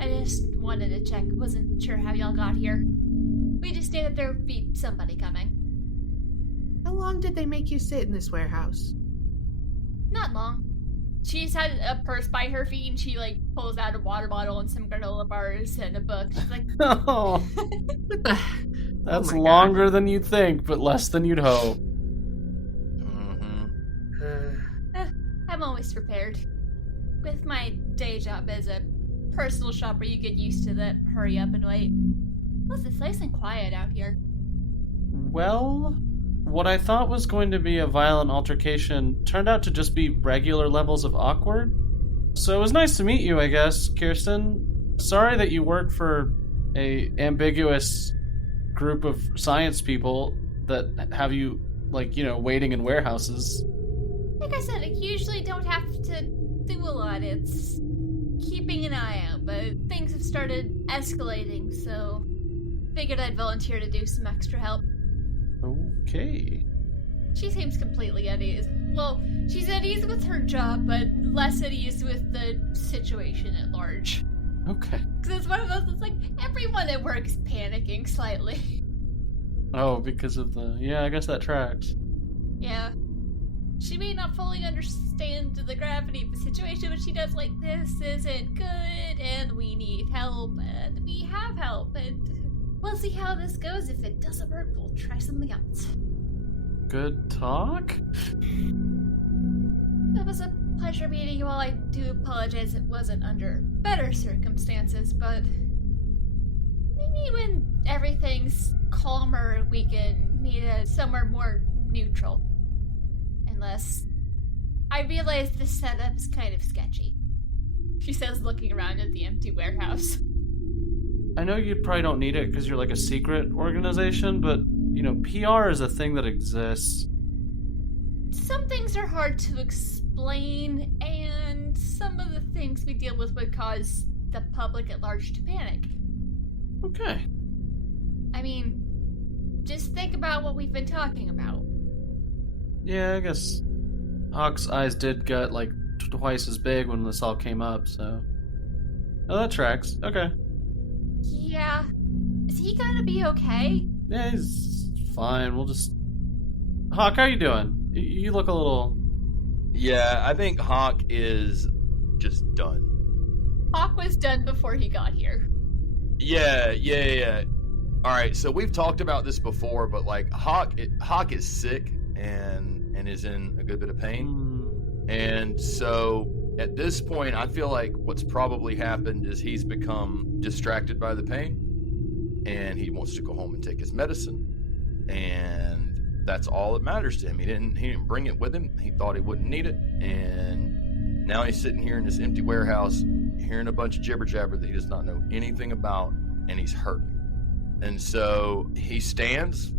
I just wanted to check. Wasn't sure how y'all got here. We just knew that there would be somebody coming. How long did they make you sit in this warehouse? Not long. She's had a purse by her feet, and she, like, pulls out a water bottle and some granola bars and a book. She's like, Oh, What the? that's Oh my longer than you'd think, but less than you'd hope. I'm always prepared. With my day job as a personal shopper, you get used to the hurry up and wait. Plus, it's nice and quiet out here. Well, what I thought was going to be a violent altercation turned out to just be regular levels of awkward. So it was nice to meet you, I guess, Kiersten. Sorry that you work for a ambiguous group of science people that have you, like, you know, waiting in warehouses. Like I said, I usually don't have to do a lot. It's keeping an eye out, but things have started escalating, so figured I'd volunteer to do some extra help. Okay. She seems completely at ease. Well, she's at ease with her job, but less at ease with the situation at large. Okay. Because it's one of those, it's like, everyone at work is panicking slightly. Oh, because of the... Yeah, I guess that tracks. Yeah. She may not fully understand the gravity of the situation, but she does like, this isn't good, and we need help, and we have help, and we'll see how this goes. If it doesn't work, we'll try something else. Good talk? It was a pleasure meeting you all. I do apologize it wasn't under better circumstances, but maybe when everything's calmer, we can meet at somewhere more neutral. Unless I realize this setup is kind of sketchy. She says, looking around at the empty warehouse. I know you probably don't need it because you're like a secret organization, but, you know, PR is a thing that exists. Some things are hard to explain, and some of the things we deal with would cause the public at large to panic. Okay. I mean, just think about what we've been talking about. Yeah, I guess Hock's eyes did get like twice as big when this all came up, so... Oh, that tracks. Okay. Yeah. Is he gonna be okay? Yeah, he's fine. We'll just... Hock, how you doing? You look a little... Yeah, I think Hock is just done. Hock was done before he got here. Yeah. All right, so we've talked about this before, but like Hock is sick and is in a good bit of pain. And so at this point, I feel like what's probably happened is he's become distracted by the pain and he wants to go home and take his medicine. And that's all that matters to him. He didn't bring it with him. He thought he wouldn't need it. And now he's sitting here in this empty warehouse hearing a bunch of jibber jabber that he does not know anything about, and he's hurting. And so he stands,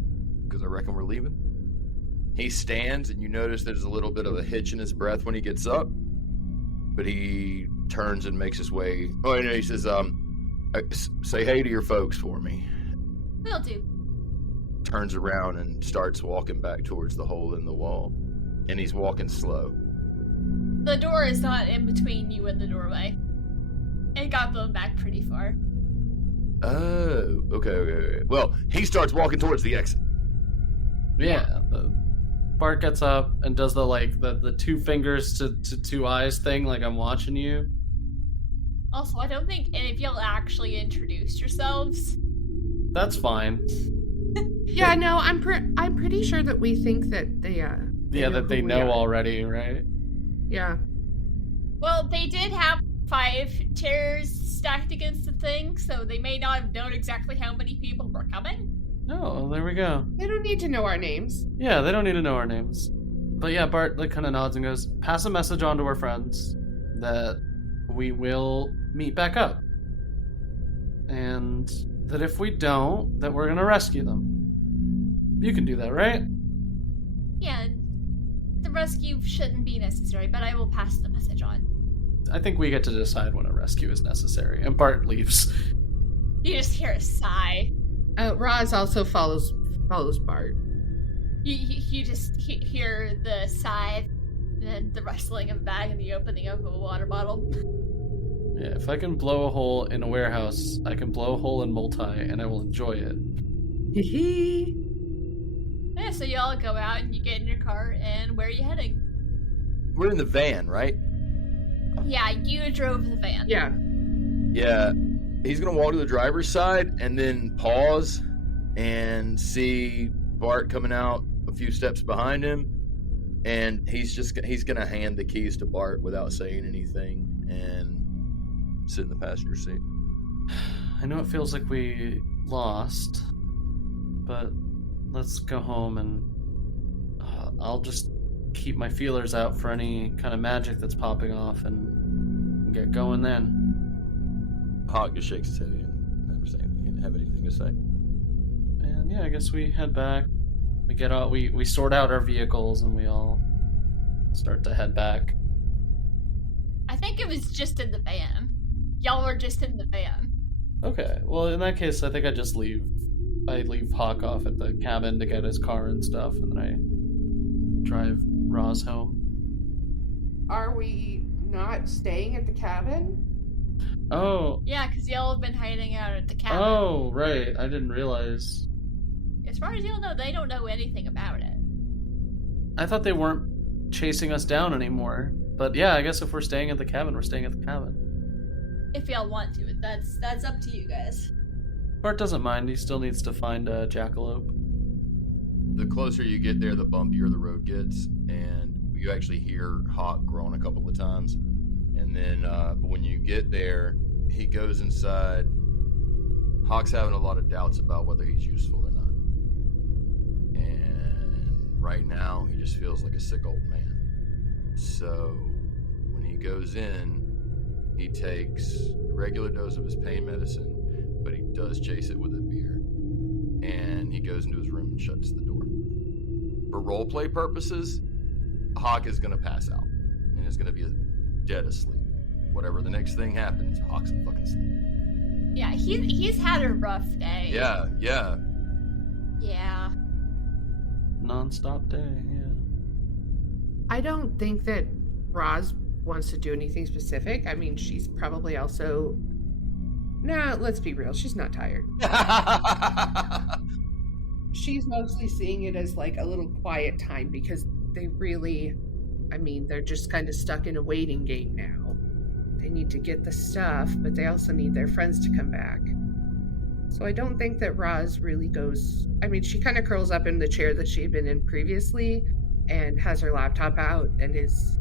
because I reckon we're leaving. He stands, and you notice there's a little bit of a hitch in his breath when he gets up, but he turns and makes his way. Oh, and he says, say hey to your folks for me. Will do. Turns around and starts walking back towards the hole in the wall. And he's walking slow. The door is not in between you and the doorway. It got blown back pretty far. Oh, okay. Well, he starts walking towards the exit. Yeah. Bart gets up and does the two fingers to two eyes thing, like I'm watching you. Also, I don't think any of y'all actually introduced yourselves. That's fine. Yeah, no, I'm pretty sure that we think that they they know already, right? Yeah. Well, they did have 5 chairs stacked against the thing, so they may not have known exactly how many people were coming. Oh, there we go. They don't need to know our names. Yeah, they don't need to know our names. But yeah, Bart kind of nods and goes, pass a message on to our friends that we will meet back up. And that if we don't, that we're going to rescue them. You can do that, right? Yeah, the rescue shouldn't be necessary, but I will pass the message on. I think we get to decide when a rescue is necessary. And Bart leaves. You just hear a sigh. Roz also follows Bart. You just hear the sigh, and then the rustling of a bag and the opening of a water bottle. Yeah, if I can blow a hole in a warehouse, I can blow a hole in Multae, and I will enjoy it. Hee. Yeah, so y'all go out and you get in your car, and where are you heading? We're in the van, right? Yeah, you drove the van. Yeah. Yeah. He's going to walk to the driver's side and then pause and see Bart coming out a few steps behind him. And he's going to hand the keys to Bart without saying anything and sit in the passenger seat. I know it feels like we lost, but let's go home and I'll just keep my feelers out for any kind of magic that's popping off and get going then. Hock just shakes his head and never say anything. He didn't have anything to say. And yeah, I guess we head back. We get out. We sort out our vehicles and we all start to head back. think it was just in the van. Y'all were just in the van. Okay, well, in that case, I think I just leave. I leave Hock off at the cabin to get his car and stuff, and then I drive Roz home. Are we not staying at the cabin? Oh. Yeah, because y'all have been hiding out at the cabin. Oh, right. I didn't realize. As far as y'all know, they don't know anything about it. I thought they weren't chasing us down anymore. But yeah, I guess if we're staying at the cabin, we're staying at the cabin. If y'all want to, that's up to you guys. Bart doesn't mind. He still needs to find a jackalope. The closer you get there, the bumpier the road gets, and you actually hear Hock groan a couple of times. And then but when you get there, he goes inside. Hock's having a lot of doubts about whether he's useful or not. And right now, he just feels like a sick old man. So when he goes in, he takes a regular dose of his pain medicine, but he does chase it with a beer. And he goes into his room and shuts the door. For roleplay purposes, Hock is going to pass out and is going to be dead asleep. Whatever the next thing happens, Hock's fucking asleep. Yeah, he's had a rough day. Yeah. Yeah. Non-stop day, yeah. I don't think that Roz wants to do anything specific. I mean, she's probably also... Nah, let's be real. She's not tired. She's mostly seeing it as like a little quiet time because they really... I mean, they're just kind of stuck in a waiting game now. They need to get the stuff, but they also need their friends to come back. So I don't think that Roz really goes... I mean, she kind of curls up in the chair that she had been in previously and has her laptop out and is...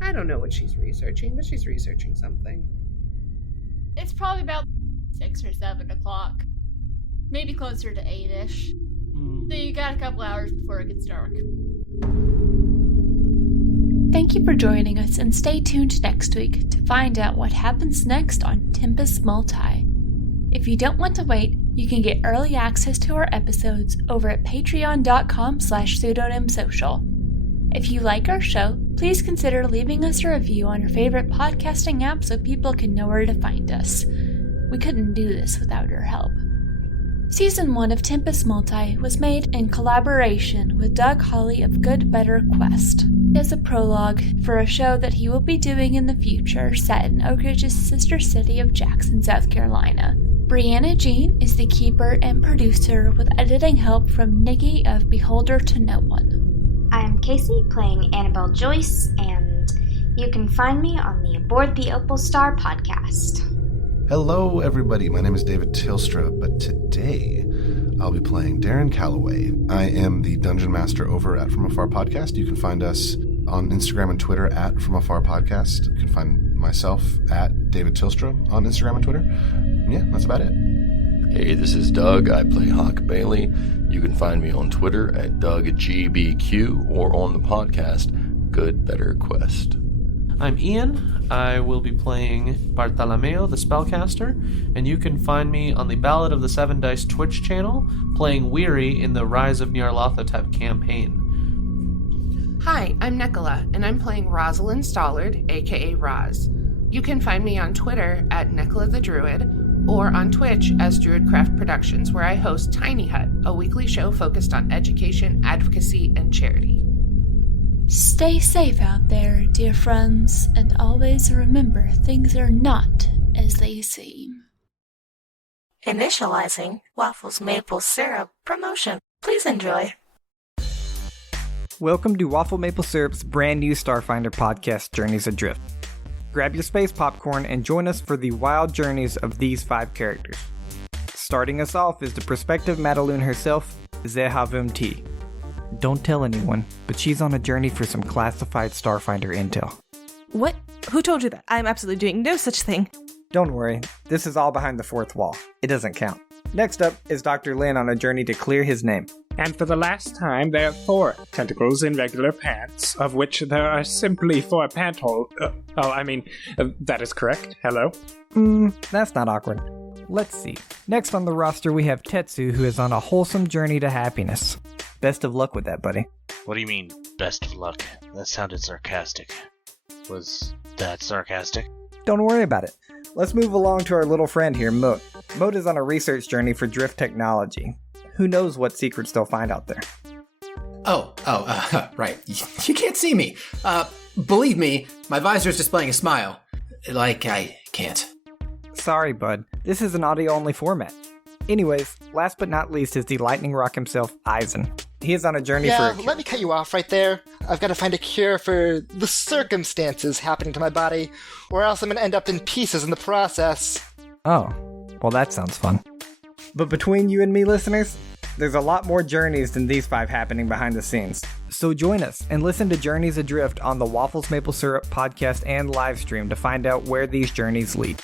I don't know what she's researching, but she's researching something. It's probably about 6 or 7 o'clock. Maybe closer to 8-ish. So you got a couple hours before it gets dark. Thank you for joining us, and stay tuned next week to find out what happens next on Tempus Multae. If you don't want to wait, you can get early access to our episodes over at patreon.com/pseudonymsocial. If you like our show, please consider leaving us a review on your favorite podcasting app so people can know where to find us. We couldn't do this without your help. Season 1 of Tempus Multae was made in collaboration with Doug Hawley of Good Better Quest as a prologue for a show that he will be doing in the future set in Oak Ridge's sister city of Jackson, South Carolina. Brianna Jean is the keeper and producer with editing help from Nikki of Beholder to No One. I'm Casey, playing Annabelle Joyce, and you can find me on the Aboard the Opal Star podcast. Hello, everybody. My name is David Tilstra, but today I'll be playing Darren Calloway. I am the Dungeon Master over at From Afar Podcast. You can find us on Instagram and Twitter at From Afar Podcast. You can find myself at David Tilstra on Instagram and Twitter. Yeah, that's about it. Hey, this is Doug. I play Hock Bailey. You can find me on Twitter at DougGBQ or on the podcast Good Better Quest. I'm Ian. I will be playing Bartolomeo, the Spellcaster, and you can find me on the Ballad of the Seven Dice Twitch channel, playing Weary in the Rise of Nyarlathotep campaign. Hi, I'm Nicola, and I'm playing Rosalind Stollard, aka Roz. You can find me on Twitter at Nicola the Druid, or on Twitch as Druidcraft Productions, where I host Tiny Hut, a weekly show focused on education, advocacy, and charity. Stay safe out there, dear friends, and always remember things are not as they seem. Initializing Waffles Maple Syrup promotion. Please enjoy. Welcome to Waffle Maple Syrup's brand new Starfinder podcast, Journeys Adrift. Grab your space popcorn and join us for the wild journeys of these 5 characters. Starting us off is the prospective Madaloon herself, Zehavum T. Don't tell anyone, but she's on a journey for some classified Starfinder intel. What? Who told you that? I'm absolutely doing no such thing. Don't worry, this is all behind the 4th wall. It doesn't count. Next up is Dr. Lin on a journey to clear his name. And for the last time, there are 4 tentacles in regular pants, of which there are simply 4 pant holes. That is correct. Hello? That's not awkward. Let's see. Next on the roster, we have Tetsu, who is on a wholesome journey to happiness. Best of luck with that, buddy. What do you mean, best of luck? That sounded sarcastic. Was that sarcastic? Don't worry about it. Let's move along to our little friend here, Moat. Moat is on a research journey for drift technology. Who knows what secrets they'll find out there? Right. You can't see me. Believe me, my visor's displaying a smile. Like I can't. Sorry, bud. This is an audio-only format. Anyways, last but not least is the lightning rock himself, Eisen. He is on a journey for a cure. Let me cut you off right there. I've got to find a cure for the circumstances happening to my body, or else I'm going to end up in pieces in the process. Oh, well that sounds fun. But between you and me, listeners, there's a lot more journeys than these 5 happening behind the scenes. So join us and listen to Journeys Adrift on the Waffles Maple Syrup podcast and live stream to find out where these journeys lead.